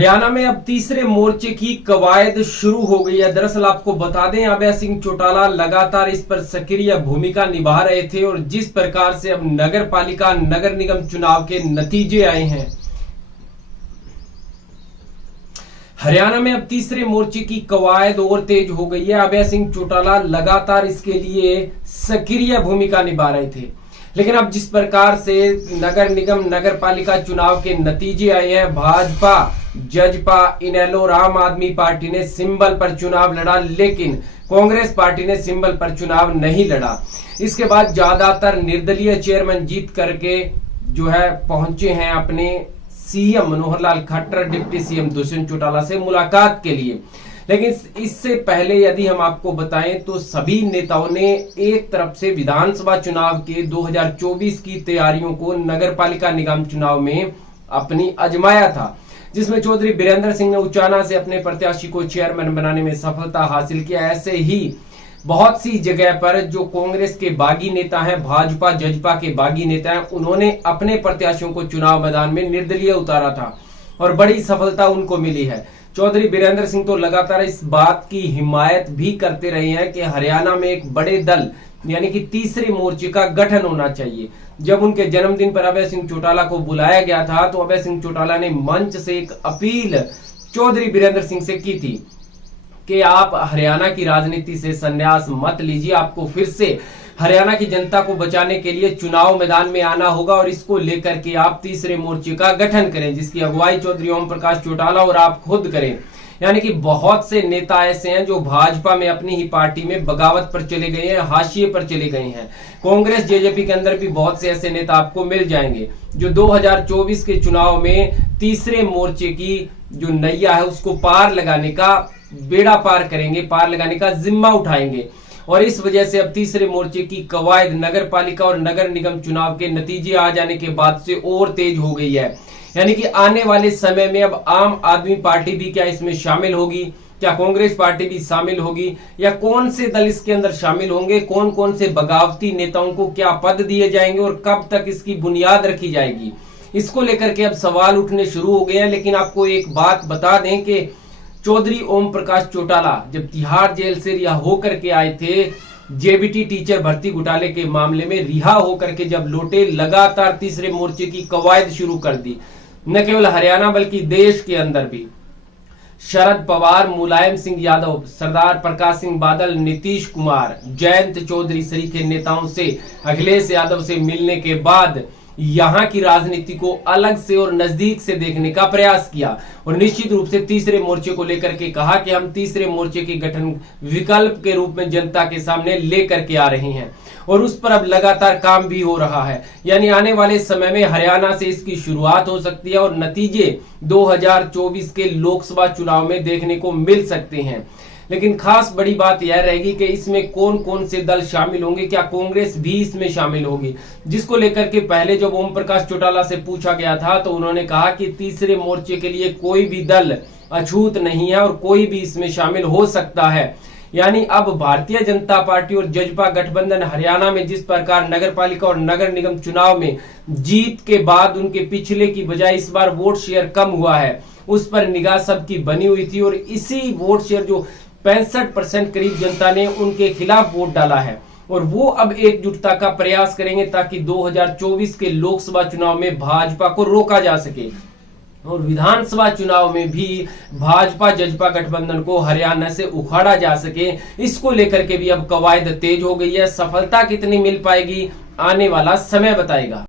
हरियाणा में अब तीसरे मोर्चे की कवायद शुरू हो गई है। दरअसल आपको बता दें, अभय सिंह चौटाला लगातार इस पर सक्रिय भूमिका निभा रहे थे और जिस प्रकार से अब नगर पालिका नगर निगम चुनाव के नतीजे आए हैं, हरियाणा में अब तीसरे मोर्चे की कवायद और तेज हो गई है। अभय सिंह चौटाला लगातार इसके लिए सक्रिय भूमिका निभा रहे थे, लेकिन अब जिस प्रकार से नगर निगम नगर पालिका चुनाव के नतीजे आए हैं, भाजपा, जजपा, इनेलो, आम आदमी पार्टी ने सिंबल पर चुनाव लड़ा, लेकिन कांग्रेस पार्टी ने सिंबल पर चुनाव नहीं लड़ा। इसके बाद ज्यादातर निर्दलीय चेयरमैन जीत करके जो है पहुंचे हैं अपने CM Manohar Lal Khattar, deputy CM Dushyant Chautala से मुलाकात के लिए। लेकिन इससे पहले यदि हम आपको बताएं तो सभी नेताओं ने एक तरफ से विधानसभा चुनाव के 2024 की तैयारियों को नगर पालिका निगम चुनाव में अपनी आजमाया था, जिसमें चौधरी बीरेंद्र सिंह ने उचाना से अपने प्रत्याशी को चेयरमैन बनाने में सफलता हासिल किया। ऐसे ही बहुत सी जगह पर जो कांग्रेस के बागी नेता हैं, भाजपा जजपा के बागी नेता हैं, उन्होंने अपने प्रत्याशियों को चुनाव मैदान में निर्दलीय उतारा था और बड़ी सफलता उनको मिली है। चौधरी बीरेंद्र सिंह तो लगातार इस बात की हिमायत भी करते रहे हैं कि हरियाणा में एक बड़े दल यानी कि तीसरे मोर्चे का गठन होना चाहिए। जब उनके जन्मदिन पर अभय सिंह चौटाला को बुलाया गया था तो अभय सिंह चौटाला ने मंच से एक अपील चौधरी बीरेंद्र सिंह से की थी कि आप हरियाणा की राजनीति से संन्यास मत लीजिए, आपको फिर से हरियाणा की जनता को बचाने के लिए चुनाव मैदान में आना होगा और इसको लेकर के आप तीसरे मोर्चे का गठन करें, जिसकी अगुवाई चौधरी ओम प्रकाश चौटाला और आप खुद करें। यानी कि बहुत से नेता ऐसे हैं जो भाजपा में अपनी ही पार्टी में बगावत पर चले गए हैं, हाशिए पर चले गए हैं। कांग्रेस जेजेपी के अंदर भी बहुत से ऐसे नेता आपको मिल जाएंगे जो 2024 के चुनाव में तीसरे मोर्चे की जो नैया है उसको पार लगाने का बेड़ा पार करेंगे, पार लगाने का जिम्मा उठाएंगे। और इस वजह से अब तीसरे मोर्चे की कवायद नगर पालिका और नगर निगम चुनाव के नतीजे आ जाने के बाद से और तेज हो गई है। यानी कि आने वाले समय में अब आम आदमी पार्टी भी क्या इसमें शामिल होगी, क्या कांग्रेस पार्टी भी शामिल होगी, या कौन से दल इसके अंदर शामिल होंगे, कौन कौन से बगावती नेताओं को क्या पद दिए जाएंगे और कब तक इसकी बुनियाद रखी जाएगी, इसको लेकर के अब सवाल उठने शुरू हो गए हैं। लेकिन आपको एक बात बता दें कि चौधरी ओम प्रकाश चौटाला जब तिहाड़ जेल से रिहा होकर के आए थे, जेबीटी टीचर भर्ती घोटाले के मामले में रिहा होकर के जब लौटे, लगातार तीसरे मोर्चे की कवायद शुरू कर दी। न केवल हरियाणा बल्कि देश के अंदर भी शरद पवार, मुलायम सिंह यादव, सरदार प्रकाश सिंह बादल, नीतीश कुमार, जयंत चौधरी सरीखे नेताओं से, अखिलेश यादव से मिलने के बाद यहाँ की राजनीति को अलग से और नजदीक से देखने का प्रयास किया और निश्चित रूप से तीसरे मोर्चे को लेकर के कहा कि हम तीसरे मोर्चे के गठन विकल्प के रूप में जनता के सामने लेकर के आ रहे हैं और उस पर अब लगातार काम भी हो रहा है। यानी आने वाले समय में हरियाणा से इसकी शुरुआत हो सकती है और नतीजे 2024 के लोकसभा चुनाव में देखने को मिल सकते हैं। लेकिन खास बड़ी बात यह रहेगी कि इसमें कौन कौन से दल शामिल होंगे, क्या कांग्रेस भी इसमें शामिल होगी, जिसको लेकर के पहले जब ओम प्रकाश चौटाला से पूछा गया था तो उन्होंने कहा कि तीसरे मोर्चे के लिए कोई भी दल अछूत नहीं है और कोई भी इसमें शामिल हो सकता है। यानी अब भारतीय जनता पार्टी और जजपा गठबंधन हरियाणा में जिस प्रकार नगर पालिका और नगर निगम चुनाव में जीत के बाद उनके पिछले की बजाय इस बार वोट शेयर कम हुआ है, उस पर निगाह सबकी बनी हुई थी और इसी वोट शेयर जो 65% करीब जनता ने उनके खिलाफ वोट डाला है और वो अब एकजुटता का प्रयास करेंगे ताकि 2024 के लोकसभा चुनाव में भाजपा को रोका जा सके और विधानसभा चुनाव में भी भाजपा जजपा गठबंधन को हरियाणा से उखाड़ा जा सके। इसको लेकर के भी अब कवायद तेज हो गई है। सफलता कितनी मिल पाएगी आने वाला समय बताएगा।